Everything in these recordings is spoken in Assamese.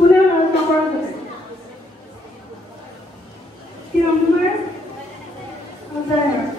কোনে নকৰা আছে কি নাম তোমাৰ আজায়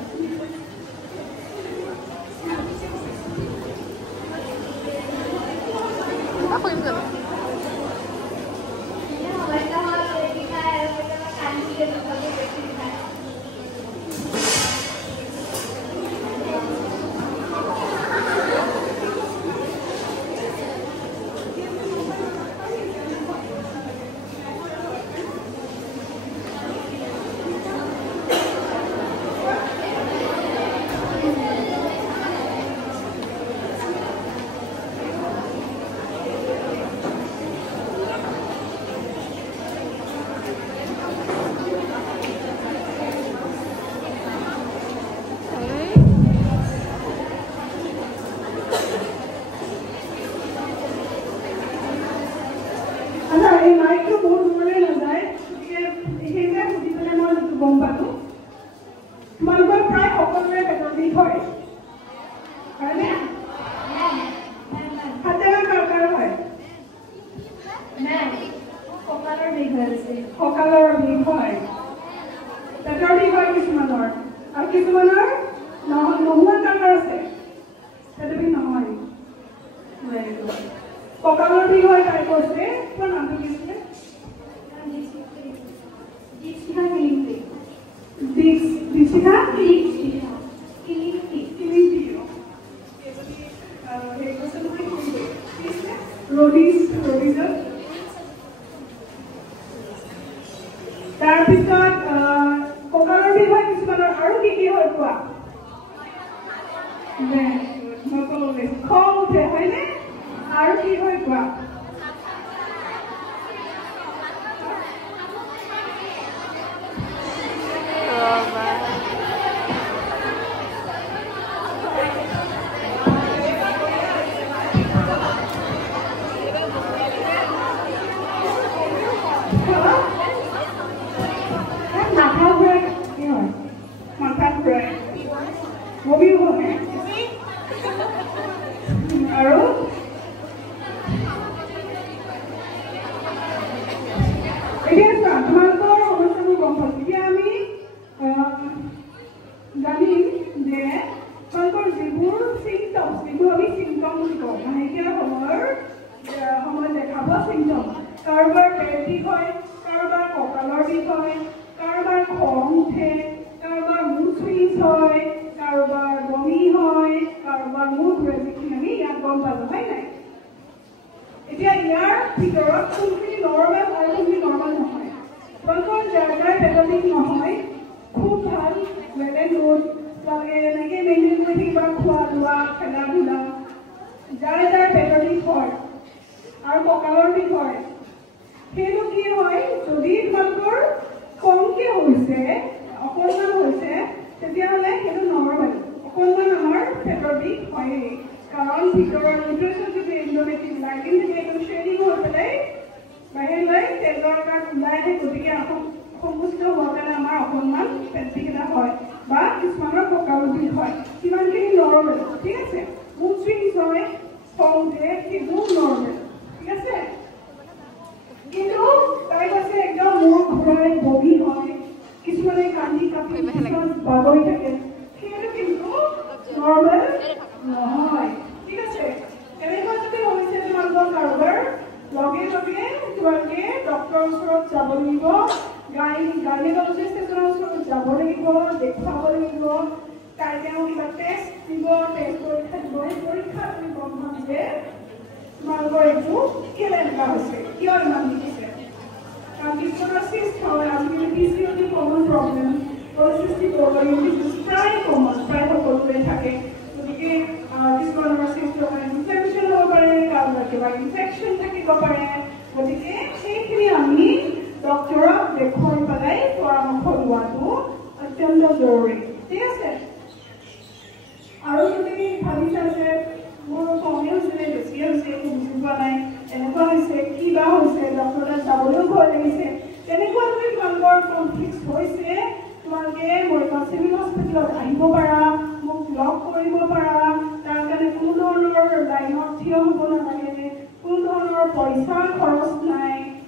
পইচাৰ খৰচ নাই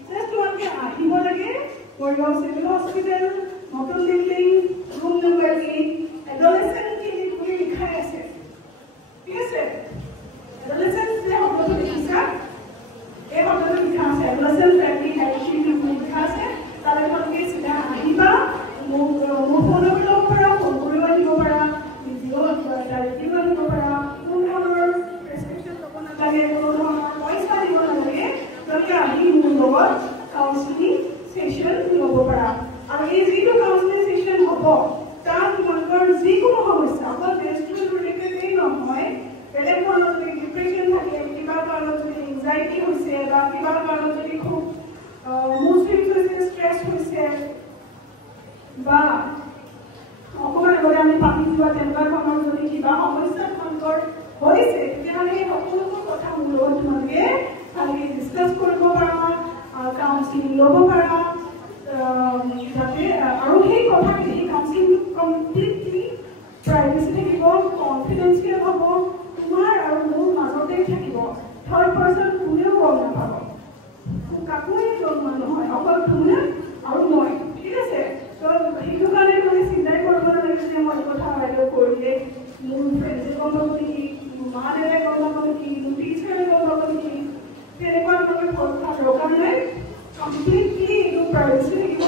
Morigaon Civil Hospital, Notun Building, room number 8, adolescent clinic বুলি লিখা আছে ঠিক আছে adolescent যে শব্দটো লিখিছা এই শব্দটো লিখা আছে adolescent family health clinic বুলি লিখা আছে তাৰে তোমালোকে চিধা আহিবা মোৰ ফোনত ল'ব পাৰা ফোন কৰিব দিব পাৰা ভিডিঅ' ডাইৰেক্টলি দিব পাৰা কোনো ধৰণৰ প্ৰেছক্ৰিপশ্যন ল'ব নালাগে কোনো ধৰণৰ পইচা দিব নালাগে তোমালোকে আহি মোৰ লগত কাউন্সেলিং সেশন ল'ব পাৰা আৰু এই যিটো কাউন্সেলিং সেশন হ'ব তাত তোমালোকৰ যিকোনো সমস্যা অকল মেনষ্ট্ৰুৱেল ৰিলেটেডেই নহয় বেলেগ ধৰণৰ যদি ডিপ্ৰেশ্যন থাকে কিবা কাৰণত যদি এংজাইটি হৈছে বা কিবা কাৰণত যদি খুব মুড ছুইংছ হৈছে ষ্ট্ৰেছ হৈছে বা অকণমান আগতে আমি পাতি যোৱা তেনেকুৱা ধৰণৰ যদি কিবা সমস্যা তোমালোকৰ হৈছে তেতিয়াহ'লে এই সকলোবোৰ কথা মোৰ লগত তোমালোকে ভালকৈ ডিছকাছ কৰিব পাৰা কাউন্সেলিং ল'ব পাৰা যাতে আৰু সেই কথাখিনি সেই কাউন্সেলিংটো কমপ্লিটলি প্ৰাইভেচি থাকিব কনফিডেন্সিয়েল হ'ব তোমাৰ আৰু মোৰ মাজতে থাকিব থাৰ্ড পাৰ্চন কোনেও গম নাপাব কাকোৱে জন্ম নহয় অকল তুমি আৰু মই ঠিক আছে তো সেইটো কাৰণে মানে চিন্তাই কৰিব নালাগে যে মই কথা বাইদেউ কৰিলে মোৰ ফ্ৰেণ্ডে গম পাব নেকি মা দেউতাই গম পাব নেকি মোৰ টিচাৰে গম পাব নেকি তেনেকুৱা ধৰণৰ কথা দৰকাৰ নাই কমপ্লিটলি এইটো প্ৰাইভেচি থাকিব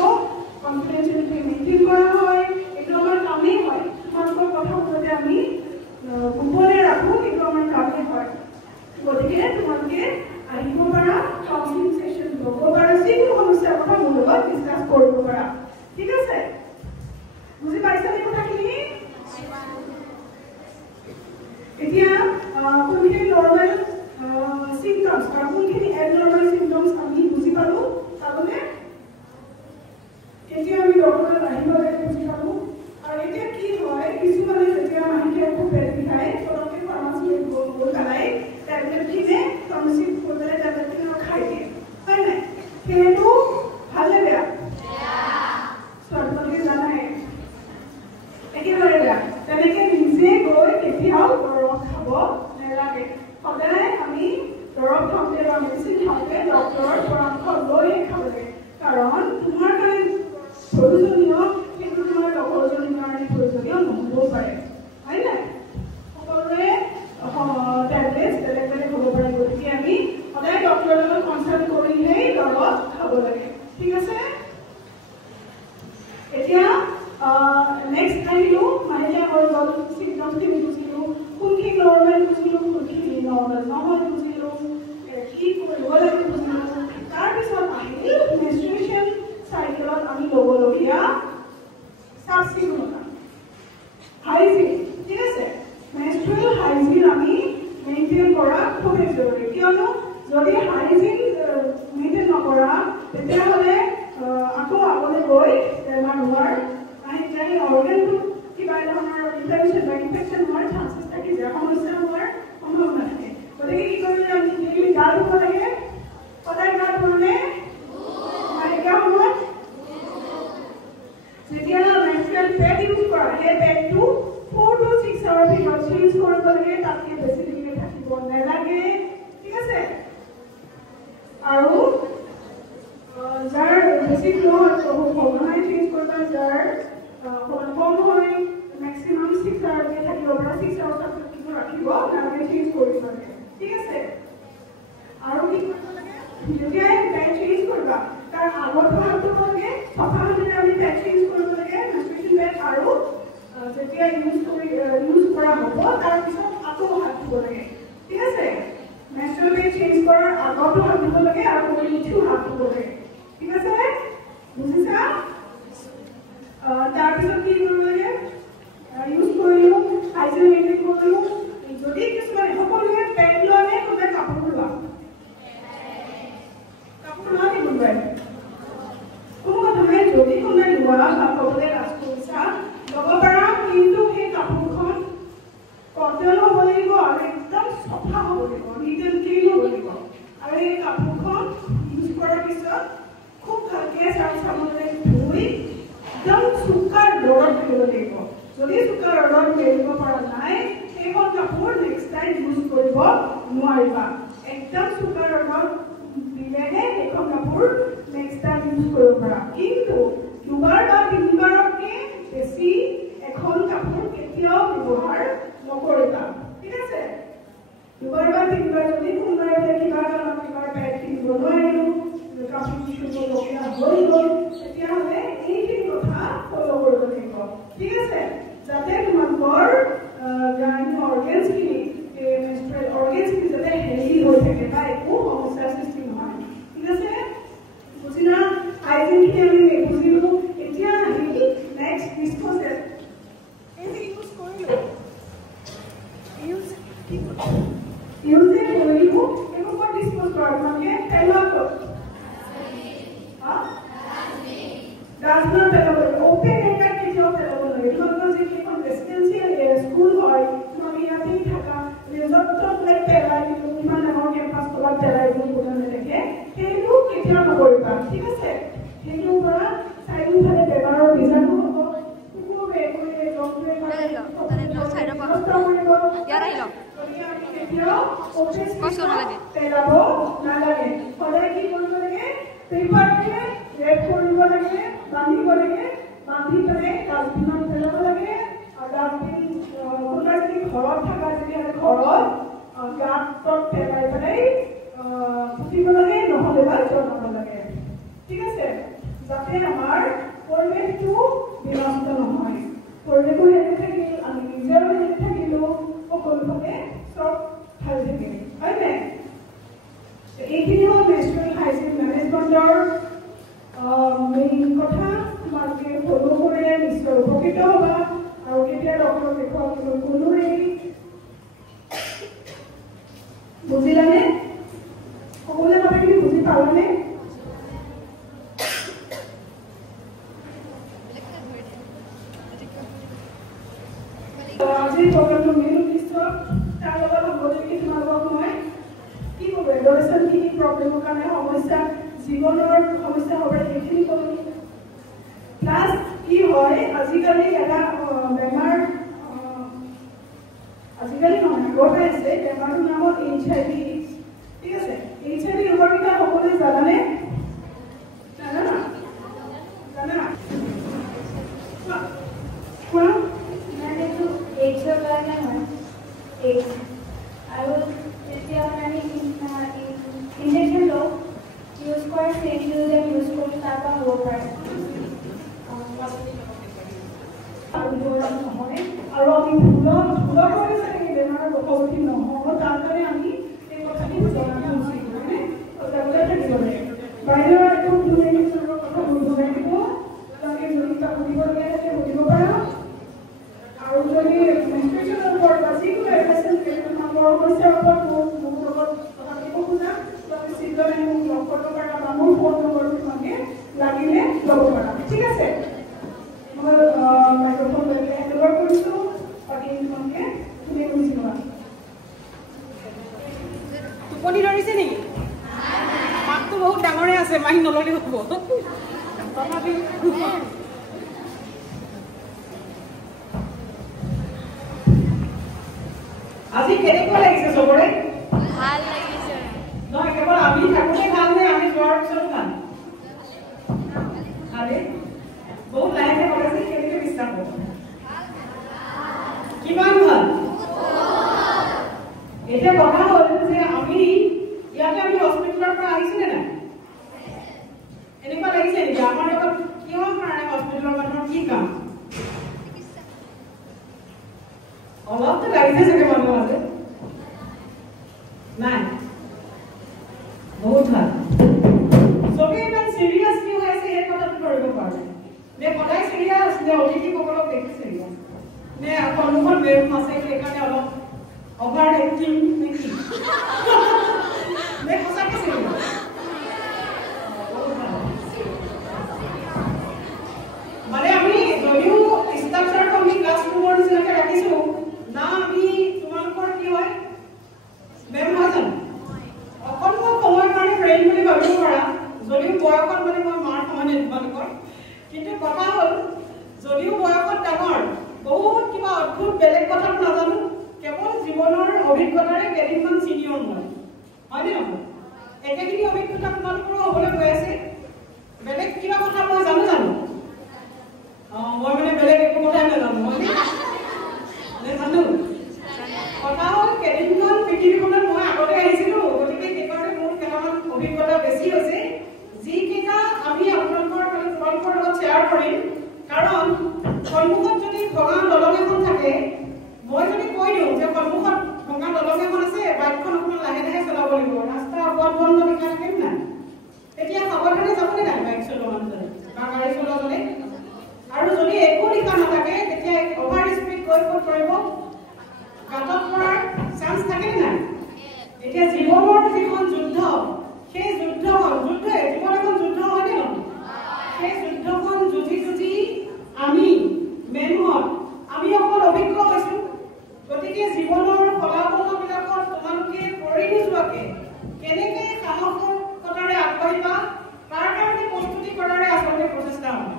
কনফিডেন্সিয়েলিটি মেইনটেইন কৰা হয় এইটো আমাৰ কামেই হয় তোমালোকৰ কথাবোৰ যাতে আমি গোপনে ৰাখোঁ এইটো আমাৰ কামেই হয় গতিকে তোমালোকে আহিব পাৰা কাউন্সেলিং সেশন ল'ব পাৰা যিকোনো সমস্যাৰ কথা মোৰ লগত ডিছকাছ কৰিব পাৰা ঠিক আছে বুজি পাইছা এই কথাখিনি এতিয়া কোনখিনি নৰ্মেল symptoms আৰু কোনখিনি abnormal symptoms আমি বুজি পালো তাৰমানে এতিয়া আমি ডক্টৰৰ আহিব লাগে বুজি পালো আৰু এতিয়া কি হয় কিছুমানে যেতিয়া মাহিকে খুব পেট বিষায় পটককৈ ফাৰ্মাচীত গৈ পেলাই টেবলেট কিনে ফাৰ্মাচীত গৈ পেলাই টেবলেট কিনে খাই দিয়ে হয় নাই সেইটো ভালে বেয়া তোমালোকে জানাই একেবাৰে বেয়া তেনেকৈ নিজে গৈ কেতিয়াও দৰৱ খাব নালাগে সদায় আমি দৰৱ খাওঁতে বা মেডিচিন খাওঁতে ডক্টৰৰ পৰামৰ্শ লৈয়ে খাব লাগে কাৰণ তোমাৰ কাৰণে প্ৰয়োজনীয় কিন্তু তোমাৰ লগৰজনীৰ কাৰণে প্ৰয়োজনীয় নহ'বও পাৰে হয় নাই সকলোৰে টেবলেট বেলেগ বেলেগ হ'ব পাৰে গতিকে আমি সদায় ডক্টৰৰ লগত কনচাল্ট কৰিলেই দৰৱ খাব লাগে ঠিক আছে এতিয়া নেক্সট আহিলোঁ মাহেকীয়া হৈ গ'ল চিমটমখিনি বুজিলোঁ কোনখিনি নৰ্মেল বুজিলোঁ কোনখিনি নৰ্মেল নহয় বুজিলোঁ কি কৰিব লাগে বুজিলোঁ তাৰপিছত আহিল মেনষ্ট্ৰুৱেশ্যন চাইকেলত আমি ল'বলগীয়া চাফ-চিকুণতা হাইজিন ঠিক আছে মেনষ্ট্ৰুৱেল হাইজিন আমি মেইনটেইন কৰা খুবেই জৰুৰী কিয়নো যদি হাইজিন মেইনটেইন নকৰা তেতিয়াহ'লে আকৌ আগলৈ গৈ বেমাৰ হোৱাৰ সেই অৰ্গেনটো কিবা ধৰণৰ ইনফেকশ্যন বা ইনফেকশ্যন হোৱাৰ চান্সেছ থাকি যায় সমস্যা হোৱাৰ সম্ভাৱনা থাকে গতিকে কি কৰিলে আমি ডেইলি গা ধুব লাগে সদায় গা ধুলে মাহেকীয়া সময়ত যেতিয়া মেনষ্ট্ৰুৱেল পেড ইউজ কৰা সেই পেডটো 4 to 6 আৱাৰৰ ভিতৰত চেঞ্জ কৰিব লাগে তাতকৈ বেছি দিনলৈ থাকিব নালাগে ঠিক আছে আৰু যাৰ বেছি ফ্ল' সঘনাই চেঞ্জ কৰিবা যাৰ কম হয় মেক্সিমাম 6 আৱাৰলৈকে থাকিব পৰা 6 আৱাৰ কিন্তু ৰাখিব নালাগে চেঞ্জ কৰিব লাগে ঠিক আছে আৰু কি কৰিব লাগে যেতিয়াই পেড চেঞ্জ কৰিবা তাৰ আগত ভাল কৰিব লাগে চফা হাতেৰে আমি পেড চেঞ্জ কৰিব লাগে মেনষ্ট্ৰুৱেশ্যন পেড আৰু যেতিয়া ইউজ কৰা হ'ব তাৰপিছত আকৌ হাত ধুব লাগে ঠিক আছে মেনষ্ট্ৰুৱেল পেড চেঞ্জ কৰাৰ আগতো হাত ধুব লাগে আৰু কৰি উঠিও হাত ধুব লাগে ঠিক আছে বুজিছা তাৰপিছত কি কৰিব লাগে ইউজ কৰিলোঁ হাইজিন মেইনটেইন কৰিলোঁ যদি কিছুমানে সকলোৱে পেড লোৱা নে কোনোবাই কাপোৰ লোৱা কাপোৰ লোৱা নে কোনোবাই কোনো কথা নাই যদি কোনোবাই লোৱা বা ক'বলৈ লাজ কৰিছা ল'ব পাৰা কিন্তু সেই কাপোৰখন কটন হ'ব লাগিব আৰু একদম চফা হ'ব লাগিব নিট এণ্ড ক্লিন হ'ব লাগিব আৰু এই কাপোৰখন ইউজ কৰাৰ পিছত খুব ভালকৈ চাবোনেৰে ধুই একদম চোকা ৰ'দত মেলিব লাগিব যদি চোকা ৰ'দত মেলিব পৰা নাই সেইখন কাপোৰ নেক্সট টাইম ইউজ কৰিব নোৱাৰিবা একদম চোকা ৰ'দত দিলেহে সেইখন কাপোৰ নেক্সট টাইম ইউজ কৰিব পাৰা কিন্তু শিকিবলগীয়া হৈ গ'ল তেতিয়াহ'লে এইখিনি কথা ফ'ল' কৰিব লাগিব ঠিক আছে যাতে তোমালোকৰ অৰ্গেনছখিনি মেনষ্ট্ৰুৱেল অৰ্গেনছখিনি যাতে হেল্ডি হৈ থাকে বা একো সমস্যাৰ সৃষ্টি নহয় ঠিক আছে বুজিলা আইজনখিনি আমি বুজিলোঁ এতিয়া আহিল নেক্সট ডিছপ'জেল এইখিনি ইউজ কৰিলোঁ ইউজে কৰিলোঁ এইবোৰ ক'ত ডিছপ'জ কৰা তোমালোকে পেলোৱা ক'ত ডাষ্টবিনত পেলাব লাগে অ'পেন এৰিয়াত কেতিয়াও পেলাব লাগে তোমালোকৰ যিকেইখন ৰেচিডেঞ্চিয়েল স্কুল হয় তোমালোকে ইয়াতেই থাকা য'ত ত'ত পেলাই দিলোঁ ইমান ডাঙৰ কেম্পাছ তলত পেলাই দিলোঁ কোনো নেদেখে সেইটো কেতিয়াও নকৰিবা ঠিক আছে সেইটোৰ পৰা চাৰিওফালে বেমাৰৰ বীজাণু হ'ব কুকুৰ মেকুৰীয়ে জন্তুৱে কেতিয়াও পেলাব নালাগে সদায় কি কৰিব লাগে পেপাৰটোৱে ৰেপ কৰিব লাগে বান্ধিব লাগে বান্ধি পেলাই ডাষ্টবিনত পেলাব লাগে আৰু ডাষ্টবিন কোনোবা যদি ঘৰত থকা তেতিয়াহ'লে ঘৰত গাঁতত পেলাই পেলাই পুতিব লাগে নহ'লে বা জ্বলাব লাগে ঠিক আছে যাতে আমাৰ পৰিৱেশটো বিনষ্ট নহয় পৰিৱেশো হেৰি থাকিল আমি নিজেও হেৰি থাকিলোঁ সকলোফালে চব ভাল থাকিল হয়নে এইখিনি হ'ল মেনষ্ট্ৰুৱেল হাইজিন মেনেজমেণ্টৰ মেইন কথা তোমালোকে ফ'ল' কৰিলে নিশ্চয় উপকৃত হ'বা আৰু কেতিয়া ডক্টৰক দেখুৱাবলৈ কোনোৱেই বুজিলানে সকলোৱে কথাখিনি বুজি পালানে আজিৰ প্ৰগ্ৰামটো মেইন উদ্দেশ্য তাৰ লগত সংগতি তোমালোকক মই কি ক'ব এডলেচেণ্ট কি কি প্ৰব্লেমৰ কাৰণে সমস্যা জীৱনৰ সমস্যা হ'ব সেইখিনি ক'লোঁ প্লাছ কি হয় আজিকালি এটা বেমাৰ আজিকালি নহয় আগতে আছে বেমাৰটোৰ নাম হ'ল HIV ঠিক আছে HIV ৰোগৰ বিষয়ে সকলোৱে জানানে জানা কোৱা এইটো এইডছৰ কাৰণে হয় এইডছ আৰু যেতিয়া আমি ইনজেকশ্যন লওঁ ইউজ কৰা চেম ইউজ কৰোঁ তাৰ পৰা হ'ব পাৰে নহয় আৰু আমি ভুল কৰি চাগে বেমাৰৰ মুখামুখি নহওঁ তাৰ কাৰণে আমি এই কথাখিনি জনাটো উচিত হয়নে সজাগতা থাকিব লাগে বাইদেউ একো কথা বুজাই দিব তাকে যদি সুধিবলগীয়া থাকে সুধিব পাৰা আৰু যদি মেনষ্ট্ৰুৱেশ্যনৰ ওপৰত বা যিকোনো এডলেচেণ্ট সমস্যাৰ ওপৰত মোৰ লগত কথা পাতিব খোজা তোমালোকে শীঘ্ৰে আহি মোক লগ কৰিব পাৰা বা মোৰ ফোন নম্বৰ তোমালোকে লাগিলে ল'ব পাৰা ঠিক আছে মই মাইক্ৰফোন লৈ হেণ্ডঅভাৰ কৰিছোঁ বাকী তোমালোকে তুমি বুজি লোৱা টোপনি ধৰিছে নেকি মাতটো বহুত ডাঙৰে আছে মাহী নল'লে হ'ব তথাপিও আজি কেনেকুৱা লাগিছে চবৰে ভাল লাগিছে নহয় কেৱল আমি থাকোঁতে ভাল নে আমি যোৱাৰ পিছতো ভাল ভালেই বহুত লাহেকৈ ক'লে যে কেনেকৈ বিশ্বাস হ'ব কিমান ভাল এতিয়া কথা হ'ল যে আমি ইয়াতে আমি হস্পিটেলৰ পৰা আহিছিলে নাই এনেকুৱা লাগিছে নেকি আমাৰ লগত কিহৰ কাৰণে হস্পিটেলৰ মানুহৰ কি কাম অলপতো লাগিছে চাগে মানুহ আছে নাই বহুত ভাল চবেই ইমান চিৰিয়াছলি হৈ আছে এই কথাটো ধৰিব পৰা নাই নে সদায় চিৰিয়াছ নে অতিথিসকলক দেখি চিৰিয়াছ নে সন্মুখত বেৰুম আছে সেইকাৰণে অলপ অভাৰ এক্টিং নেকি নে সঁচাকৈ চিৰিয়াছ মানে আমি যদিও ষ্ট্ৰাকচাৰটো আমি ক্লাছৰুমৰ নিচিনাকৈ ৰাখিছোঁ না আমি তোমালোকৰ কি হয় মেম নহয় জানো অকণমান সময়ৰ কাৰণে ফ্ৰেণ্ড বুলি ভাবিব পাৰা যদিও বয়সত মানে মই মাৰ সমানে তোমালোকৰ কিন্তু কথা হ'ল যদিও বয়সত ডাঙৰ বহুত কিবা অদ্ভুত বেলেগ কথাটো নাজানো কেৱল জীৱনৰ অভিজ্ঞতাৰে কেইদিনমান চিনিয়ৰ মই হয়নে নহয় একেখিনি অভিজ্ঞতা তোমালোকৰো হ'বলৈ গৈ আছে বেলেগ কিবা কথা মই জানো মই মানে বেলেগ একো কথাই নাজানো হয়নে জানো কথা হ'ল কেইদিনমান পৃথিৱীখনত মই আগতে আহিছিলোঁ গতিকে সেইকাৰণে মোৰ কেইটামান অভিজ্ঞতা বেছি হৈছে যিকেইটা এতিয়া জীৱনৰ যিখন যুদ্ধ সেই যুদ্ধখন জীৱন এখন যুদ্ধ হয়নে নহয় সেই যুদ্ধখন যুঁজি আমি মেনুহত আমি অকল অভিজ্ঞ হৈছো গতিকে জীৱনৰ ফলাফলবিলাকত তোমালোকে পৰি নোযোৱাকে কেনেকে সাহসতাৰে আগবাঢ়িবা তাৰ কাৰণে প্ৰস্তুতি কৰাৰে আচলতে প্ৰচেষ্টা হয়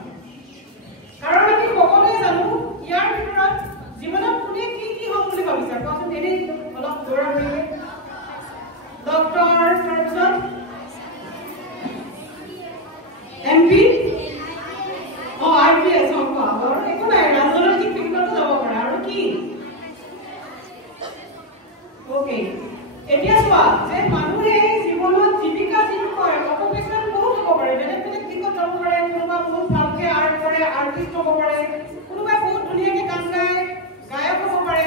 কাৰণ আমি সকলোৱে জানো ইয়াৰ ভিতৰত জীৱনত কোনে কি হ'ম বুলি ভাবিছা কোৱাচোন এনেই অলপ দৌৰা কৰিলে ডক্টৰ তাৰপিছত এমপি IPS আৰু একো নাই ৰাজনৈতিক দিশতো যাব পাৰে আৰু কি ওকে এতিয়া চোৱা যে মানুহে জীৱনত জীৱিকা যিটো কৰে অকুপেশ্যন বহুত হ'ব পাৰে বেলেগ দিশত যাব পাৰে কোনোবা বহুত ভালকে আৰ্ট কৰে আৰ্টিষ্ট হ'ব পাৰে কোনোবাই বহুত ধুনীয়াকে গান গায় গায়ক হ'ব পাৰে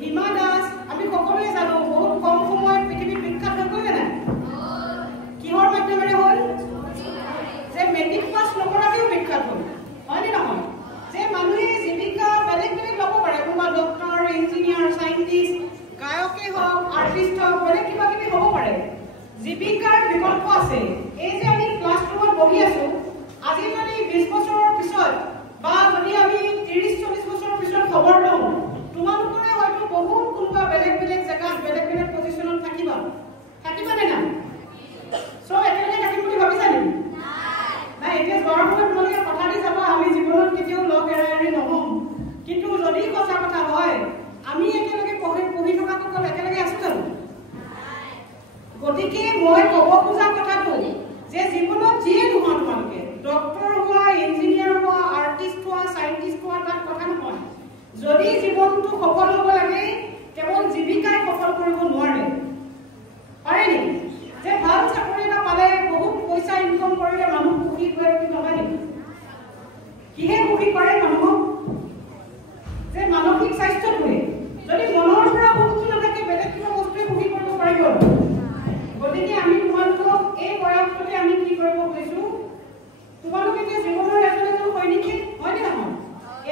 হিমা দাস আমি সকলোৱে জানো বহুত কম সময়ত পৃথিৱীত বিখ্যাত হৈ গ'ল নাই কিহৰ মাধ্যমেৰে হ'ল যে মেট্ৰিক পাছ নকৰাকেও বিখ্যাত হ'ল হয়নে নহয় যে মানুহে জীৱিকা বেলেগ ল'ব পাৰে কোনোবা ডক্টৰ ইঞ্জিনিয়াৰ চাইণ্টিষ্ট গায়কে হওক আৰ্টিষ্ট হওক বেলেগ কিবা কিবি হ'ব পাৰে জীৱিকাৰ বিকল্প আছে এই যে আমি ক্লাছৰুমত বহি আছো আজি যদি 20 বছৰৰ পিছত বা যদি আমি 30-40 বছৰৰ পিছত খবৰ লওঁ তোমালোকে হয়তো বহুত কোনোবা বেলেগ জেগাত বেলেগ পজিশ্যনত থাকিবানে নাই চ' একেলগে থাকিম বুলি ভাবিছা নেকি নাই এতিয়া যোৱাৰ সময়ত তোমালোকে কথা দি যাবা আমি জীৱনত কেতিয়াও লগ এৰি নহ'ম কিন্তু যদি সঁচা কথা হয় আমি একেলগে পঢ়ি থকা সকল একেলগে আছো জানো গতিকে মই ক'ব খোজা কথাটো যে জীৱনত যিয়ে নোহোৱা তোমালোকে ডক্টৰ হোৱা ইঞ্জিনিয়াৰ হোৱা আৰ্টিষ্ট হোৱা চাইণ্টিষ্ট হোৱা তাত কথা নহয় যদি জীৱনটো সফল হ'ব লাগে কেৱল জীৱিকাই সফল কৰিব নোৱাৰে পাৰে নেকি যে ভাল চাকৰি এটা পালে বহুত পইচা ইনকম কৰিলে মানুহ সুখী হয় বুলি নহয় নেকি কিহে সুখী কৰে মানুহক যে মানসিক স্বাস্থ্যটোৱে যদি মনৰ পৰা সুখটো নাথাকে বেলেগ কিবা বস্তুৱে সুখী কৰিব পাৰিব গতিকে আমি তোমালোকক এই বয়সতে আমি কি কৰিব খুজিছো তোমালোকে যে জীৱনৰ এজন সৈনিকী হয়নে নহয়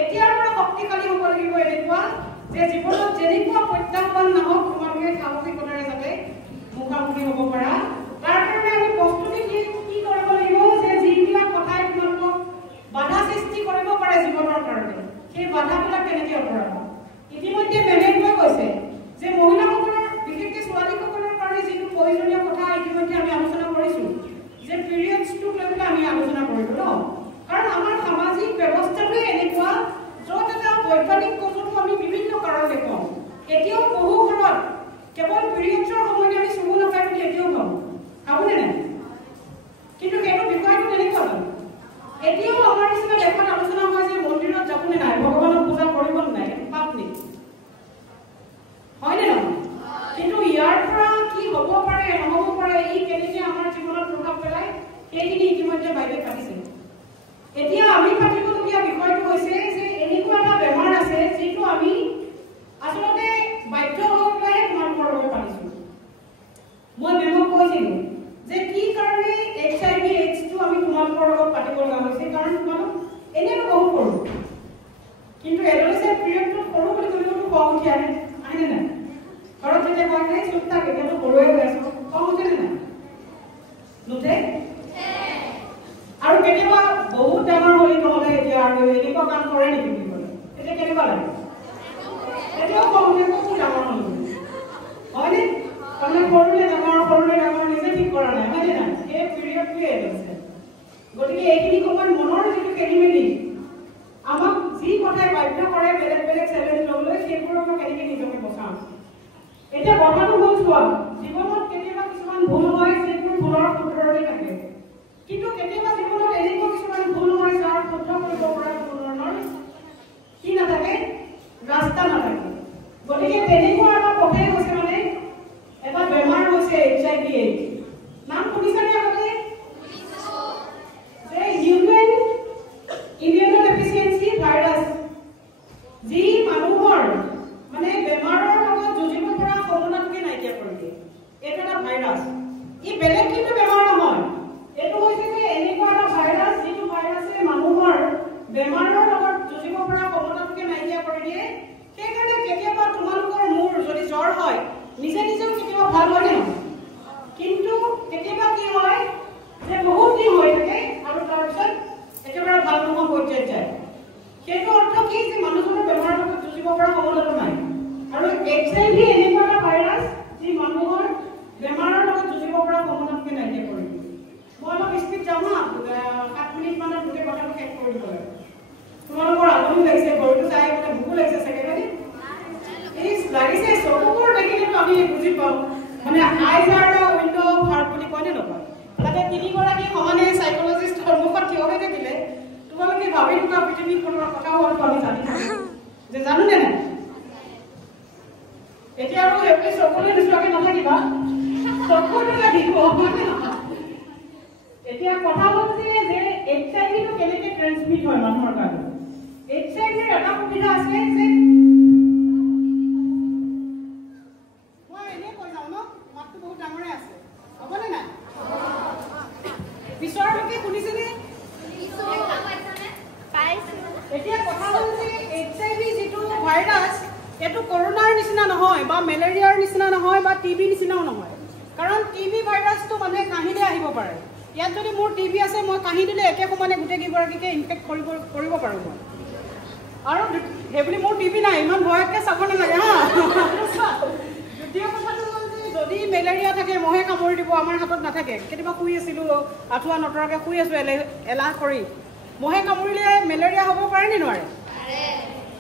এতিয়াৰ পৰা শক্তিশালী হ'ব লাগিব এনেকুৱা যে জীৱনত যেনেকুৱা প্ৰত্যাহ্বান নহওক তোমালোকে সাহসিকতাৰে যাতে মুখামুখি হ'ব পাৰা তাৰ কাৰণে আমি প্ৰস্তুতি কি কৰিব লাগিব যে যিবিলাক কথাই তোমালোকক বাধা সৃষ্টি কৰিব পাৰে জীৱনৰ কাৰণে সেই বাধাবিলাক কেনেকৈ আঁতৰাব ইতিমধ্যে মেনেজমেণ্টে কৈছে যে মহিলাসকলৰ বিশেষকৈ ছোৱালীসকলৰ কাৰণে যিটো প্ৰয়োজনীয় কথা ইতিমধ্যে আমি আলোচনা কৰিছোঁ যে পিৰিয়ডছটোক লৈ পেলাই আমি আলোচনা কৰিলোঁ ন কাৰণ আমাৰ সামাজিক ব্যৱস্থাটোৱে এনেকুৱা য'ত এটা বৈজ্ঞানিক কথাটো আমি বিভিন্ন কাৰণ দেখুৱাওঁ এতিয়াও বহু ঘৰত কেৱল পিৰিয়ডছৰ সময়তে আমি চুব নাপায় বুলি এতিয়াও ভাবোনে নাই কিন্তু সেইটো বিষয়টো তেনেকুৱা জানো এতিয়াও আমাৰ নিচিনা দেশত আলোচনা হয় যে মন্দিৰত যাবনে নাই ভগৱানক পূজা কৰিব নাই পাপ নেকি হয়নে নহয় কিন্তু ইয়াৰ পৰা কি হ'ব পাৰে নহ'ব পাৰে ই কেনেকৈ আমাৰ জীৱনত প্ৰভাৱ পেলায় সেইখিনি ইতিমধ্যে বাইদেৱে পাতিছে এতিয়া আমি পাতিবলগীয়া বিষয়টো হৈছে যে এনেকুৱা এটা বেমাৰ আছে যিটো আমি আচলতে বাধ্য হৈ পেলাইহে তোমালোকৰ লগত পাতিছোঁ মই মেমক কৈছিলোঁ যে কি কাৰণে HIV/AIDS আমি তোমালোকৰ লগত পাতিব লগা হৈছে কাৰণ তোমালোক এনেও বহু সৰু কিন্তু এডলেচেণ্ট পিৰিয়ডটোত সৰু বুলি ক'লেওতো খং উঠি আহেনে নাই ঘৰত যেতিয়া কয় নাই চুপ থাক এতিয়াতো সৰুৱে হৈ আছো খং উঠেনে নাই নুঠে আৰু কেতিয়াবা বহুত ডাঙৰ হ'লে নহ'লে এতিয়া আৰু এনেকুৱা কাম কৰে নেকি বুলি ক'লে তেতিয়া কেনেকুৱা লাগে এতিয়াও খং উঠে বহুত ডাঙৰ হ'ল হয়নে তাৰমানে সৰুলে ডাঙৰ নিজে ঠিক কৰা নাই হয়নে নাই এই পিৰিয়ডটোৱে এডলেচেণ্ট গতিকে এইখিনি সময়ত মনৰ যিটো খেলিমেলি আমাক যি কথাই বাধ্য কৰে বেলেগ চেলেঞ্জ ল'বলৈ সেইবোৰৰ পৰা কেনেকৈ নিজকে বচাওঁ এতিয়া কথাটো হ'ল চোৱা জীৱনত কেতিয়াবা কিছুমান ভুল হয় সেইবোৰ ভুলৰ শুদ্ধৰণি থাকে কিন্তু কেতিয়াবা জীৱনত এনেকুৱা কিছুমান ভুল হয় যাৰ শুদ্ধ কৰিব পৰা কোনো ধৰণৰ কি নাথাকে ৰাস্তা নাথাকে গতিকে তেনেকুৱা এটা পথে হৈছে মানে এটা বেমাৰ হৈছে HIV/AIDS নাম শুনিছানে আগতে যে হিউমেন ইমিউনোডেফিচিয়েঞ্চি ভাইৰাছ যি মানুহৰ মানে বেমাৰৰ লগত যুঁজিব পৰা ক্ষমতাটোকে নাইকিয়া কৰি দিয়ে এইটো এটা ভাইৰাছ ই বেলেগ কিন্তু বেমাৰ নহয় এইটো হৈছে যে এনেকুৱা এটা ভাইৰাছ যিটো ভাইৰাছে মানুহৰ বেমাৰৰ লগত যুঁজিব পৰা ক্ষমতাটোকে নাইকিয়া কৰি দিয়ে সেইকাৰণে কেতিয়াবা তোমালোকৰ মোৰ যদি জ্বৰ হয় নিজে নিজেও কেতিয়াবা ভাল হয় নে নহয় কিন্তু কেতিয়াবা কি হয় যে বহুত দিন হৈ থাকে আৰু তাৰপিছত একেবাৰে ভাল নোহোৱা পৰ্যায়ত যায় সেইটো অৰ্থ কি যে মানুহজনৰ বেমাৰৰ লগত যুঁজিব পৰা ক্ষমতাটো নাই আৰু HIV এনেকুৱা এটা ভাইৰাছ যি মানুহৰ বেমাৰৰ লগত যুঁজিব পৰা ক্ষমতাকে নাইকিয়া কৰি দিয়ে মই অলপ স্পীড যাম 7 মিনিট মানত গোটেই কথাটো শেষ কৰি দিব লাগে তোমালোকৰ আমনি লাগিছে ঘৰটো চাই মানে ভোকো লাগিছে চাগে মানে এই লাগিছে চকুবোৰ দেখিলেতো আমি বুজি পাওঁ মানে eyes are the window' of heart বুলি কয় নে নকয় তাতে তিনিগৰাকী সমানে সাইকোলজিষ্টৰ মুখত থিয় হৈ থাকিলে তোমালোকে ভাবি থকা পৃথিৱীখনৰ কথা হয়তো আমি জানি থাকোঁ যে জানোনে নাই এতিয়া আৰু একে চকুলৈ নোচোৱাকৈ নাথাকিবা চকুটো লাগিব এতিয়া কথা হ'ল যে এইচআইভিটো কেনেকৈ ট্ৰেন্সমিট হয় মানুহৰ কাৰণে এইচআইভিৰ এটা সুবিধা আছে যে মই এনেই কৈ যাওঁ ন মাতটো বহুত ডাঙৰে আছে হ'বনে নাই পিছৰলৈকে শুনিছেনে এতিয়া কথা হ'ল যে এইচআইভি যিটো ভাইৰাছ এইটো কৰোনাৰ নিচিনা নহয় বা মেলেৰিয়াৰ নিচিনা নহয় বা টিবি নিচিনাও নহয় কাৰণ টিবি ভাইৰাছটো মানুহে কাহিলে আহিব পাৰে ইয়াত যদি মোৰ টিবি আছে মই কাহি দিলে একে সমানে গোটেইকেইগৰাকীকে ইনফেক্ট কৰিব পাৰোঁ মই আৰু সেইবুলি মোৰ টিবি নাই ইমান ভয়কৈ চাব নালাগে হা দ্বিতীয় কথাটো হ'ল যে যদি মেলেৰিয়া থাকে মহে কামুৰি দিব আমাৰ হাতত নাথাকে কেতিয়াবা শুই আছিলোঁ আঁঠুৱা নতৰাকৈ শুই আছোঁ এলাহ কৰি মহে কামুৰিলে মেলেৰিয়া হ'ব পাৰে নে নোৱাৰে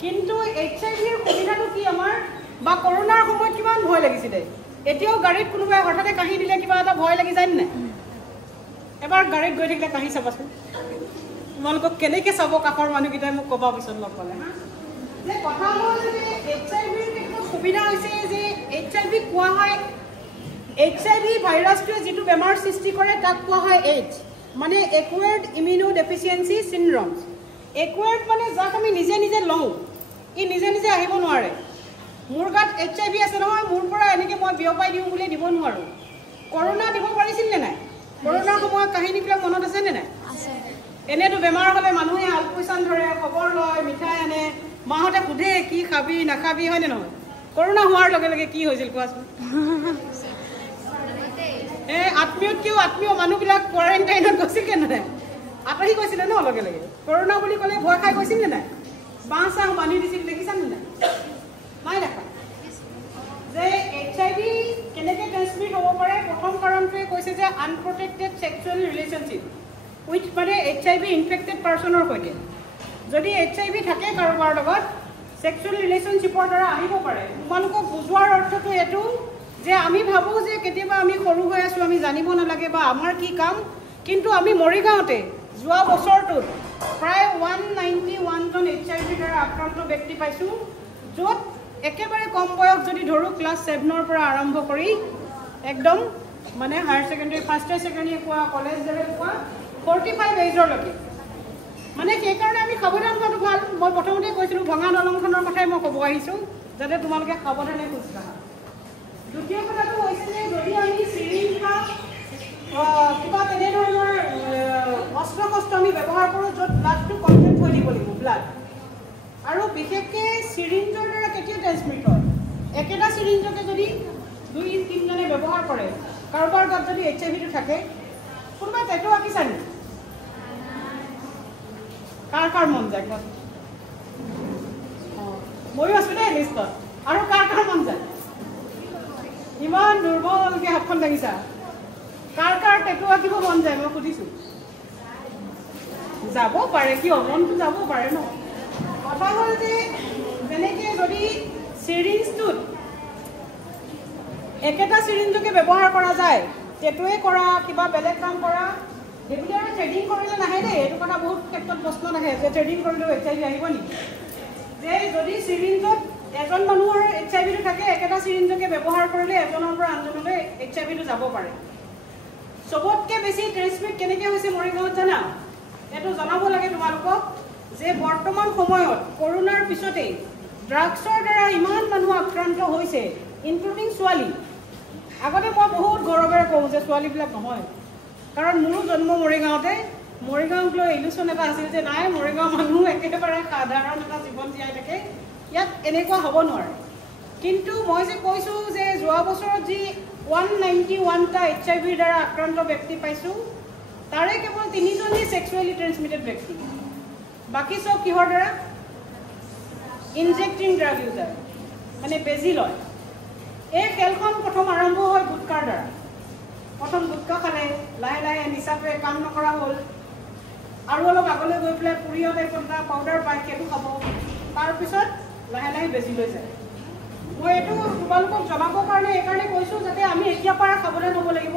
কিন্তু এইচআইভিৰ সুবিধাটো কি আমাৰ বা কৰোনাৰ সময়ত কিমান ভয় লাগিছিলে এতিয়াও গাড়ীত কোনোবাই হঠাতে কাহি দিলে কিবা এটা ভয় লাগি যায় নে এবাৰ গাড়ীত গৈ থাকিলে কাহি চাবাচোন তোমালোকক কেনেকৈ চাব কাষৰ মানুহকেইটাই মোক ক'বা পিছত লগ পালে হা যে কথা হ'ল যে এইচআইভিৰ ক্ষেত্ৰত সুবিধা হৈছে যে এইচআইভি কোৱা হয় এইচআইভি ভাইৰাছটোৱে যিটো বেমাৰ সৃষ্টি কৰে তাক কোৱা হয় এইডছ মানে একুৱাৰ্ড ইমিউনো ডেফিচিয়েঞ্চি চিনড্ৰমছ একুৱাৰ্ড মানে যাক আমি নিজে নিজে লওঁ ই নিজে নিজে আহিব নোৱাৰে মোৰ গাত এইচআইভি আছে নহয় মোৰ পৰা এনেকৈ মই বিয়পাই দিওঁ বুলি দিব নোৱাৰোঁ কৰোনা দিব পাৰিছিল নে নাই কৰোনাৰ সময়ত কাহিনীবিলাক মনত আছে নে নাই এনেতো বেমাৰ হ'লে মানুহে আলপৈচান ধৰে খবৰ লয় মিঠাই আনে মাহঁতে সোধে কি খাবি নাখাবি হয়নে নহয় কৰোনা হোৱাৰ লগে লগে কি হৈছিল কোৱাচোন আত্মীয়তকৈও আত্মীয় মানুহবিলাক কোৱাৰেণ্টাইনত গৈছিল কেনে আঁতৰি গৈছিলে ন লগে লগে কৰোনা বুলি ক'লে ভয় খাই গৈছিল নে নাই বাঁহ চাহ বান্ধি দিছিল দেখিছানে নাই নাই দেখা যে এইচআইভি কেনেকৈ ট্ৰেন্সমিট হ'ব পাৰে প্ৰথম কাৰণটোৱে কৈছে যে আনপ্ৰটেক্টেড ছেক্সুৱেল ৰিলেশ্যনশ্বিপ উইথ মানে এইচআইভি ইনফেক্টেড পাৰ্চনৰ সৈতে যদি এইচআইভি থাকে কাৰোবাৰ লগত ছেক্সুৱেল ৰিলেশ্যনশ্বিপৰ দ্বাৰা আহিব পাৰে তোমালোকক বুজোৱাৰ অৰ্থটো এইটো যে আমি ভাবোঁ যে কেতিয়াবা আমি সৰু হৈ আছোঁ আমি জানিব নালাগে বা আমাৰ কি কাম কিন্তু আমি মৰিগাঁৱতে যোৱা বছৰটোত প্ৰায় 191জন এইচআইভিৰ দ্বাৰা আক্ৰান্ত ব্যক্তি পাইছোঁ য'ত একেবাৰে কম বয়স যদি ধৰোঁ ক্লাছ 7ৰ পৰা আৰম্ভ কৰি একদম মানে higher secondary first year second year পোৱা কলেজ লেভেল পোৱা 45 এজৰলৈকে মানে সেইকাৰণে আমি সাৱধান হোৱাটো ভাল মই প্ৰথমতে কৈছিলোঁ ভঙা দলংখনৰ কথাই মই ক'ব আহিছোঁ যাতে তোমালোকে সাৱধানে খোজ কাঢ়া দ্বিতীয় কথাটো হৈছে যে যদি আমি চিৰিঞ্জ বা কিবা তেনেধৰণৰ অস্ত্ৰ শস্ত্ৰ আমি ব্যৱহাৰ কৰোঁ য'ত ব্লাডটো কণ্টেক্ট হৈ দিব লাগিব ব্লাড আৰু বিশেষকৈ চিৰিঞ্জৰ দ্বাৰা কেতিয়া ট্ৰেন্সমিট হয় একেটা চিৰিঞ্জকে যদি 2-3জনে ব্যৱহাৰ কৰে কাৰোবাৰ গাত যদি এইচআইভিটো থাকে কোনোবাই টেটু আঁকিছা নেকি কাৰ কাৰ মন যায় কোৱা ময়ো আছোঁ দেই লিষ্টত আৰু কাৰ কাৰ মন যায় ইমান দুৰ্বলকৈ হাতখন দাঙিছা কাৰ কাৰ টেটু আঁকিব মন যায় মই সুধিছোঁ যাব পাৰে কিয় মনটো যাব পাৰে ন কথা হ'ল যে যেনেকৈ যদি চিৰিঞ্জটোত একেটা চিৰিঞ্জকে ব্যৱহাৰ কৰা যায় টেটুৱে কৰা কিবা বেলেগ কাম কৰা সেইবুলি আৰু থ্ৰেডিং কৰিলে নাহে দেই এইটো কথা বহুত ক্ষেত্ৰত প্ৰশ্ন নাহে যে থ্ৰেডিং কৰিলেও এইচআইভি আহিব নেকি যে যদি চিৰিঞ্জত এজন মানুহৰ এইচআইভিটো থাকে একেটা চিৰিঞ্জকে ব্যৱহাৰ কৰিলে এজনৰ পৰা আনজনলৈ এইচআইভিটো যাব পাৰে চবতকৈ বেছি ট্ৰেন্সমিট কেনেকৈ হৈছে মৰিগাঁৱত জানা এইটো জনাব লাগে তোমালোকক যে বৰ্তমান সময়ত কৰোনাৰ পিছতেই ড্ৰাগছৰ দ্বাৰা ইমান মানুহ আক্ৰান্ত হৈছে ইনক্লুডিং ছোৱালী আগতে মই বহুত গৌৰৱেৰে কওঁ যে ছোৱালীবিলাক নহয় কাৰণ মোৰো জন্ম মৰিগাঁৱতে মৰিগাঁৱক লৈ ইলুশ্যন এটা আছিল যে নাই মৰিগাঁও মানুহ একেবাৰে সাধাৰণ এটা জীৱন জীয়াই থাকে ইয়াত এনেকুৱা হ'ব নোৱাৰে কিন্তু মই যে কৈছোঁ যে যোৱা বছৰত যি 191টা HIV দ্বাৰা আক্ৰান্ত ব্যক্তি পাইছোঁ তাৰে কেৱল 3জনেই সেক্সুৱেলি ট্ৰেন্সমিটেড ব্যক্তি বাকী সব কিহৰ দ্বাৰা ইনজেক্টিং ড্ৰাগ ইউজাৰ মানে বেজি লয় এই খেলখন প্ৰথম আৰম্ভ হয় গুটকাৰ দ্বাৰা প্ৰথম গুটকা খালে লাহে লাহে নিচাটোৱে কাম নকৰা হ'ল আৰু অলপ আগলৈ গৈ পেলাই পুৰিয় টাইপত এটা পাউডাৰ পায় সেইটো খাব তাৰপিছত লাহে লাহে বেজি লৈ যায় মই এইটো তোমালোকক জনাবৰ কাৰণে এইকাৰণে কৈছোঁ যাতে আমি এতিয়াৰ পৰা খাবলৈ ল'ব লাগিব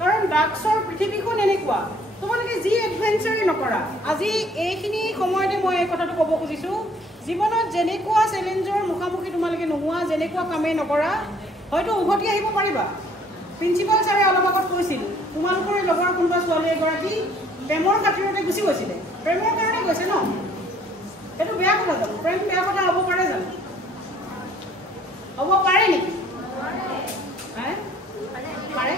কাৰণ ড্ৰাগছৰ পৃথিৱীখন এনেকুৱা তোমালোকে যি এডভেঞ্চাৰেই নকৰা আজি এইখিনি সময়তে মই এই কথাটো ক'ব খুজিছোঁ জীৱনত যেনেকুৱা চেলেঞ্জৰ মুখামুখি তোমালোকে নোহোৱা যেনেকুৱা কামেই নকৰা হয়তো উভতি আহিব পাৰিবা প্ৰিন্সিপাল ছাৰে অলপ আগত কৈছিল তোমালোকৰ লগৰ কোনোবা ছোৱালী এগৰাকী প্ৰেমৰ খাতিৰতে গুচি গৈছিলে প্ৰেমৰ কাৰণে গৈছে ন এইটো বেয়া কথা জানো প্ৰেম বেয়া কথা হ'ব পাৰে জানো হ'ব পাৰে নেকি পাৰে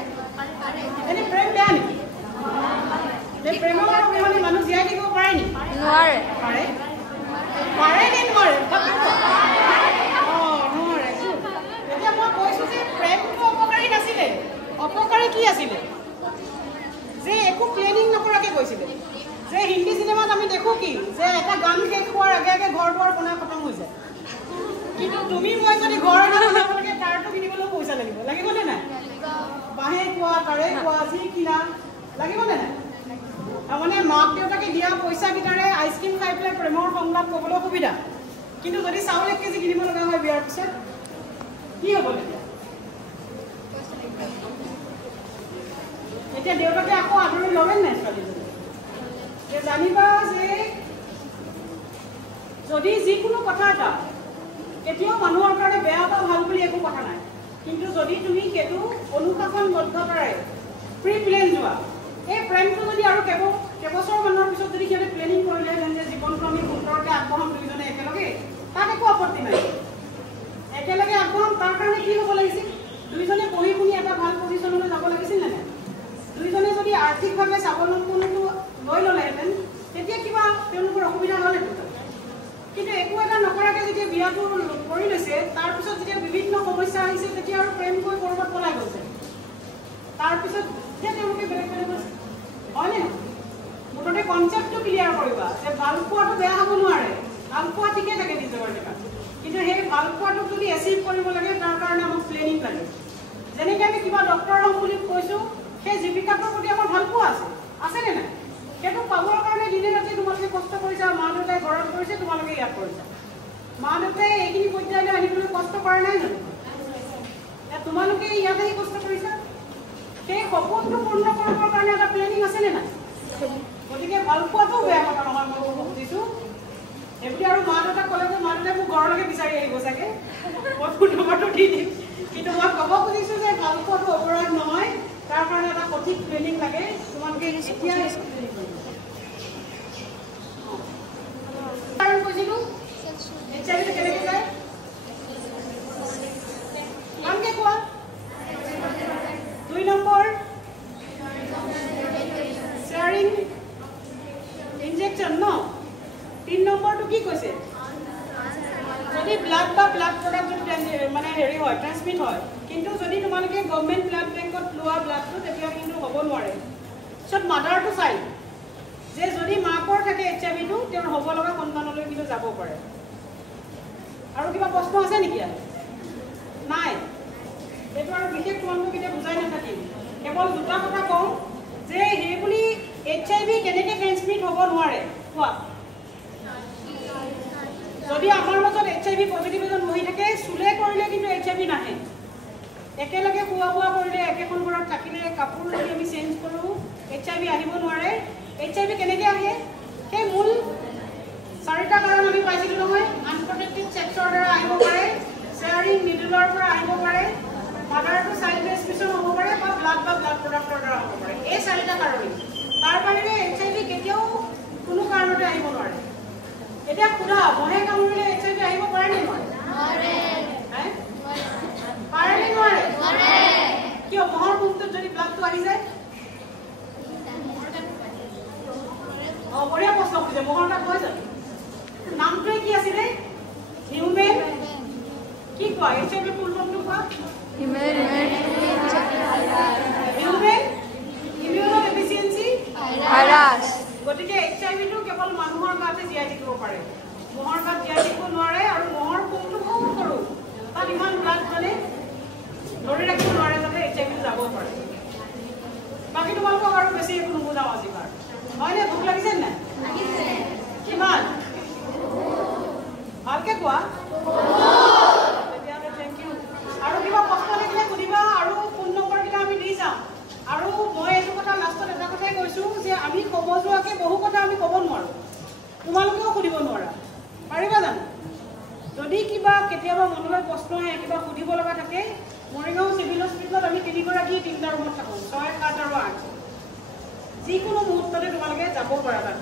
এনে প্ৰেম বেয়া নেকি প্ৰেমৰ কাৰণে মানুহ জীয়াই থাকিব পাৰে নেকি নোৱাৰে পাৰে পাৰে নে নোৱাৰে নোৱাৰে এতিয়া মই কৈছোঁ যে প্ৰেমটো অপকাৰী নাছিলে অপকাৰী কি আছিলে যে একো প্লেনিং নকৰাকৈ গৈছিলে যে হিন্দী চিনেমাত আমি দেখোঁ কি যে এটা গান শেষ হোৱাৰ আগে আগে ঘৰ দুৱাৰ বনাই খতম হৈ যায় কিন্তু তুমি মই যদি ঘৰ বনাবলৈকে তাৰটো কিনিবলৈও পইচা লাগিবনে নাই বাঁহে কোৱা তাৰে কোৱা যি কিনা লাগিবনে নাই তাৰমানে মাক দেউতাকে দিয়া পইচাকেইটাৰে আইচক্ৰীম খাই পেলাই প্ৰেমৰ সংলাপ ক'বলৈ সুবিধা কিন্তু যদি চাউল 1 কেজি কিনিব লগা হয় বিয়াৰ পিছত কি হ'ব এতিয়া দেউতাকে আকৌ আদৰি ল'বেন নাই ছোৱালীজনী যে জানিবা যে যদি যিকোনো কথা এটা কেতিয়াও মানুহৰ কাৰণে বেয়া বা ভাল বুলি একো কথা নাই কিন্তু যদি তুমি সেইটো অনুশাসনবদ্ধতাৰে প্ৰি প্লেন যোৱা এই প্লেনটো যদি আৰু কেইবছৰ মানৰ পিছত যদি সিহঁতে প্লেনিং কৰিলেহেঁতেন যে জীৱনটো আমি সুন্দৰকৈ আগবঢ়াম দুইজনে একেলগে তাত একো আপত্তি নাই একেলগে আগবঢ়াম তাৰ কাৰণে কি হ'ব লাগিছিল দুইজনে পঢ়ি শুনি এটা ভাল পজিশ্যনলৈ যাব লাগিছিল নে নাই দুইজনে যদি আৰ্থিকভাৱে স্বাৱলম্বনটো লৈ ল'লেহেঁতেন তেতিয়া কিবা তেওঁলোকৰ অসুবিধা হ'লহেঁতেন কিন্তু একো এটা নকৰাকৈ যেতিয়া বিয়াটো কৰি লৈছে তাৰপিছত যেতিয়া বিভিন্ন সমস্যা আহিছে তেতিয়া আৰু প্ৰেম কৰি ক'ৰবাত পলাই গৈছে তাৰপিছত এতিয়া তেওঁলোকে বেলেগ বেলেগ গৈছে হয়নে মুঠতে কনচেপ্টটো ক্লিয়াৰ কৰিবা যে ভাল পোৱাটো বেয়া হ'ব নোৱাৰে ভাল পোৱা ঠিকে থাকে নিজৰ জেগাত কিন্তু সেই ভাল পোৱাটোক যদি এচিভ কৰিব লাগে তাৰ কাৰণে আমাক প্লেনিং লাগে যেনেকৈ আমি কিবা ডক্টৰ হ'ম বুলি কৈছোঁ সেই জীৱিকাটোৰ প্ৰতি আমাৰ ভাল পোৱা আছেনে নাই সেইটো পাবৰ কাৰণে দিনে ৰাতি তোমালোকে কষ্ট কৰিছা মা দেউতাই ঘৰত কৰিছে তোমালোকে ইয়াত কৰিছা মা দেউতাই এইখিনি পৰ্যায়লৈ আহিবলৈ কষ্ট কৰা নাই জানো তোমালোকে ইয়াত আহি কষ্ট কৰিছা সেই সপোনটো পূৰ্ণ কৰিবৰ কাৰণে এটা প্লেনিং আছেনে নাই গতিকে ভাল পোৱাটো বেয়া কথা নহয় মই ক'ব খুজিছোঁ এইবুলি আৰু মা দেউতাক ক'লে যে মা দেউতাই মোক ঘৰলৈকে বিচাৰি আহিব চাগে মই ফোন নম্বৰটো দি দিম কিন্তু মই ক'ব খুজিছোঁ যে ভাল পোৱাটো অপৰাধ নহয় তাৰ কাৰণে এটা সঠিক প্লেনিং লাগে তোমালোকে এতিয়া কৈছিলোঁ HIV কেনেকৈ যায় ভালকৈ কোৱা 2 নম্বৰ শ্বেয়াৰিং ইনজেকশ্যন ন 3 নম্বৰটো কি কৈছে যদি ব্লাড বা ব্লাড প্ৰডাক্ট মানে হেৰি হয় ট্ৰান্সমিট হয় কিন্তু যদি তোমালোকে গভৰ্ণমেণ্ট ব্লাড বেংকত লোৱা ব্লাডটো তেতিয়া কিন্তু হ'ব নোৱাৰে পিছত মাদাৰটো চাই যে যদি মাকৰ থাকে HIVটো তেওঁৰ হ'ব লগা সন্তানলৈ কিন্তু যাব পাৰে আৰু কিবা প্ৰশ্ন আছে নেকি নাই এইটো আৰু বিশেষ তোমালোকক এতিয়া বুজাই নাথাকিম কেৱল দুটা কথা কওঁ যে সেইবুলি HIV কেনেকৈ ট্ৰেন্সমিট হ'ব নোৱাৰে কোৱা যদি আমাৰ মাজত HIV পজিটিভ এজন বহি থাকে চুলে কৰিলে কিন্তু HIV নাহে একেলগে খোৱা বোৱা কৰিলে একেখন ঘৰত থাকিলে কাপোৰ যদি আমি চেঞ্জ কৰোঁ HIV আহিব নোৱাৰে HIV কেনেকৈ আহে সেই মূল 4টা কাৰণ আমি পাইছিলোঁ নহয় আনপ্ৰটেক্টেড ছেক্সৰ দ্বাৰা আহিব পাৰে শ্বেয়াৰিং নিডলৰ পৰা আহিব পাৰে মাদাৰটো চাইল্ড ট্ৰেন্সমিশ্যন হ'ব পাৰে বা ব্লাড প্ৰডাক্টৰ দ্বাৰা হ'ব পাৰে এই 4টা কাৰণেই তাৰ বাহিৰে HIV কেতিয়াও কোনো কাৰণতে আহিব নোৱাৰে এতিয়া সোধা মহে কামুৰিলে HIV আহিব পাৰে নে নোৱাৰে পাৰে নে নোৱাৰে কিয় মহৰ মুখটোত যদি ব্লাডটো আহি যায় বঢ়িয়া প্ৰশ্ন সুধিছে মহৰ তাত হয় জানো নামটোৱে কি আছিলে হিউমেন কি কোৱা কোৱা HIV ফুল ফৰ্মটো কোৱা হিউমেন ইমিউনোডেফিচিয়েঞ্চি ভাইৰাছ গতিকে HIV টো কেৱল মানুহৰ গাতে জীয়াই থাকিব পাৰে মহৰ গাত জীয়াই থাকিব নোৱাৰে আৰু মহৰ কোষটো খুব সৰু তাত ইমান ব্লাড মানে ধৰি ৰাখিব নোৱাৰে যাতে HIV টো যাব পাৰে বাকী তোমালোকক আৰু বেছি একো নুবুজাওঁ আজিবাৰ হয়নে ভোক লাগিছে নাই কিমান ভালকে কোৱা তেতিয়াহ'লে থেংক ইউ আৰু কিবা প্ৰশ্ন থাকিলে সুধিবা আৰু ফোন নম্বৰকেইটা আমি দি যাম আৰু মই এইটো কথা লাষ্টত এটা কথাই কৈছোঁ যে আমি ক'ব যোৱাকৈ বহু কথা আমি ক'ব নোৱাৰোঁ তোমালোকেও সুধিব নোৱাৰা পাৰিবা জানো যদি কিবা কেতিয়াবা মনলৈ প্ৰশ্ন আহে কিবা সুধিব লগা থাকে মৰিগাঁও চিভিল হস্পিটেলত আমি 3গৰাকী 3টা ৰুমত থাকোঁ 6, 7 আৰু 8 যিকোনো মুহূৰ্ততে তোমালোকে যাব পাৰা তাত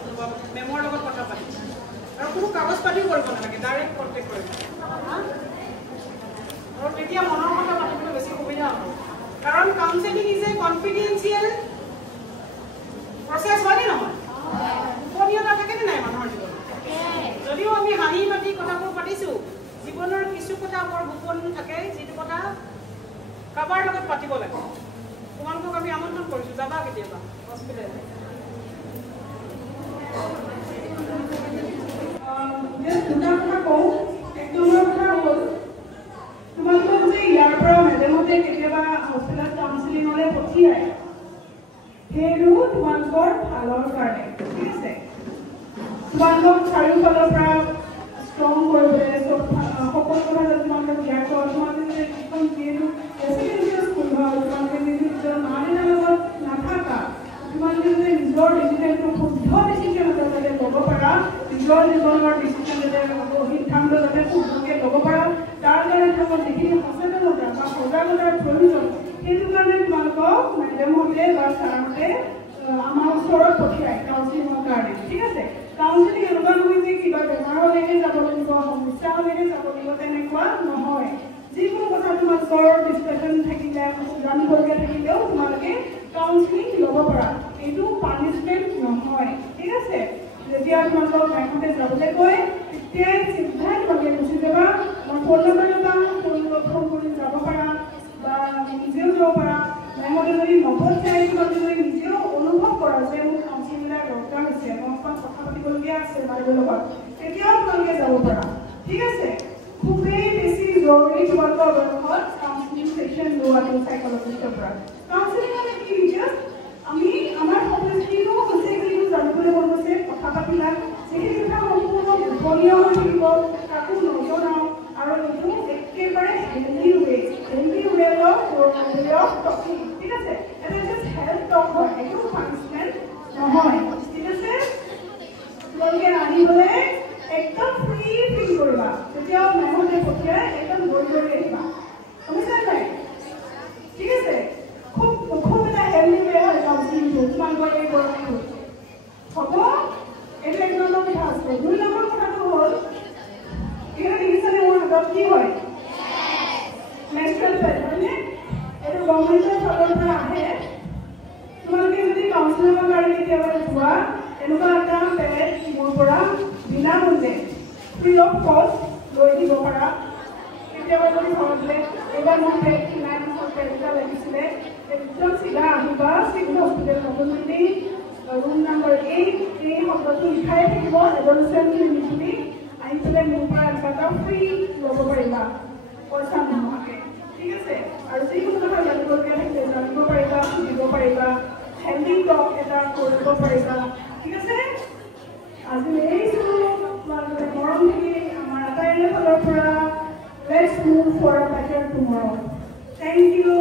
মেমৰ লগত কথা পাতি আৰু কোনো কাগজ পাতিও কৰিব নালাগে ডাইৰেক্ট কণ্টেক্ট কৰিব আৰু তেতিয়া মনৰ কথা পাতিবলৈ বেছি সুবিধা হ'ব কাৰণ counselling is a confidential process হয়নে নহয় গোপনীয়তা থাকেনে নাই মানুহৰ জীৱনত যদিও আমি হাঁহি মাতি কথাবোৰ পাতিছোঁ জীৱনৰ কিছু কথা বৰ গোপন থাকে যিটো কথা কাৰোবাৰ লগত পাতিব লাগে তোমালোকক আমি আমন্ত্ৰণ কৰিছোঁ যাবা কেতিয়াবা হস্পিটেল দুটা কথা কওঁ এক নম্বৰ কথা হ'ল তোমালোকক যে ইয়াৰ পৰা মেডামতে কেতিয়াবা হস্পিটেলত কাউন্সেলিঙলৈ পঠিয়ায় সেইটো তোমালোকৰ ভালৰ কাৰণে ঠিক আছে তোমালোকক চাৰিওফালৰ পৰা ষ্ট্ৰং কৰিবলৈ সকলো কথা যাতে তোমালোকে জ্ঞান কৰা তোমালোকে যিখন যিহেতু ৰেচিডেঞ্চিয়েল স্কুল হয় তোমালোকে যদি নিজৰ মা দেউতাৰ লগত নাথাকা তোমালোকে যদি নিজৰ ডিচিশ্যনটো শুদ্ধ ডিচিশ্যন এটা যাতে ল'ব পাৰা নিজৰ জীৱনৰ ডিচিশ্যন যাতে সিদ্ধান্ত যাতে শুদ্ধকৈ ল'ব পাৰা তাৰ কাৰণে তোমাক যিখিনি সচেতনতা বা সজাগতাৰ প্ৰয়োজন সেইটো কাৰণে তোমালোকক মেডামহঁতে বা ছাৰহঁতে আমাৰ ওচৰত পঠিয়ায় কাউন্সেলিঙৰ কাৰণে ঠিক আছে কাউন্সেলিং এনেকুৱা নহয় যে কিবা বেমাৰলৈকে যাব লাগিব সমস্যা হ'লেহে যাব লাগিব তেনেকুৱা নহয় যিকোনো কথা তোমালোকৰ ডিছকাশ্যন থাকিলে জানিবলগীয়া থাকিলেও তোমালোকে কাউন্সেলিং ল'ব পাৰা এইটো পানিছমেণ্ট নহয় ঠিক আছে যেতিয়া তোমালোকক বেংকতে যাবলৈ কয় তেতিয়াই চিধাই তোমালোকে গুচি যাবা মই ফোন নম্বৰ নাপাওঁ ফোন কৰি যাব পাৰা বা নিজেও যাব পাৰা বেংকতে যদি নপঠিয়াই তোমালোকে যদি নিজেও অনুভৱ কৰা যে মোৰ কাউন্সেলিংৰ দৰকাৰ হৈছে মই অকণ কথা পাতিবলগীয়া আছে বাইদেউৰ লগত তেতিয়াও তোমালোকে যাব পাৰা ঠিক আছে খুবেই বেছি জৰুৰী তোমালোকৰ বয়সত কাউন্সেলিং ছেশ্যন লোৱাটো চাইকলজিষ্টৰ পৰা কাউন্সেলিং মানে কি জাষ্ট আমি আমাৰ সমস্যাটো হৈছে এইটো জানিবলৈ মন গৈছে কথা পাতিলা যিখিনি কথা সম্পূৰ্ণ গোপনীয় হৈ থাকিব কাকো নজনাওঁ আৰু এইটো একেবাৰে হেল্ডি ৱে অফ টকিং ঠিক আছে এটা জাষ্ট হেল্থ টক হয় এইটো পানিছমেণ্ট নহয় ঠিক আছে তোমালোকে আহিবলৈ একদম ফ্ৰী ফিল কৰিবা তেতিয়াও মেমহঁতে পঠিয়াই একদম গৈ আহিবা শুনিছা নাই ঠিক আছে খুব এটা হেল্ডি ৱে হয় কাউন্সেলিংটো তোমালোকৰ এই গৰমটো হ'ব এইটো এক নম্বৰ কথা আছে 2 নম্বৰ কথাটো হ'ল এইটো দেখিছানে মোৰ হাতত কি হয় মেনষ্ট্ৰুৱেল পেড হয়নে এইটো গভৰ্ণমেণ্টৰ ফালৰ পৰা আহে তোমালোকে যদি কাউন্সেলিঙৰ কাৰণে কেতিয়াবা যোৱা এনেকুৱা এটা পেড মোৰ পৰা বিনামূল্যে ফ্ৰী অফ কষ্ট লৈ দিব পাৰা কেতিয়াবা যদি ঘৰলৈ এইবাৰ মোৰ পেড কিমান পেড এটা লাগিছিলে একদম চিধা আহিবা চিভিল হস্পিটেল নতুন বিল্ডিং ৰুম নম্বৰ 8 এই শব্দটো লিখাই থাকিব এডলচেণ্ট ক্লিনিক বুলি আহি পেলাই মোৰ পৰা এটা ফ্ৰী ল'ব পাৰিবা পইচা নোহোৱাকৈ ঠিক আছে আৰু যিকোনো কথা জানিবলগীয়া থাকিলে জানিব পাৰিবা সুধিব পাৰিবা হেল্ডি টক এটা কৰিব পাৰিবা ঠিক আছে আজি এৰিছোঁ তোমালোকে মৰম থাকি আমাৰ আটাইৰে ফালৰ পৰা let's move for a better tomorrow thank U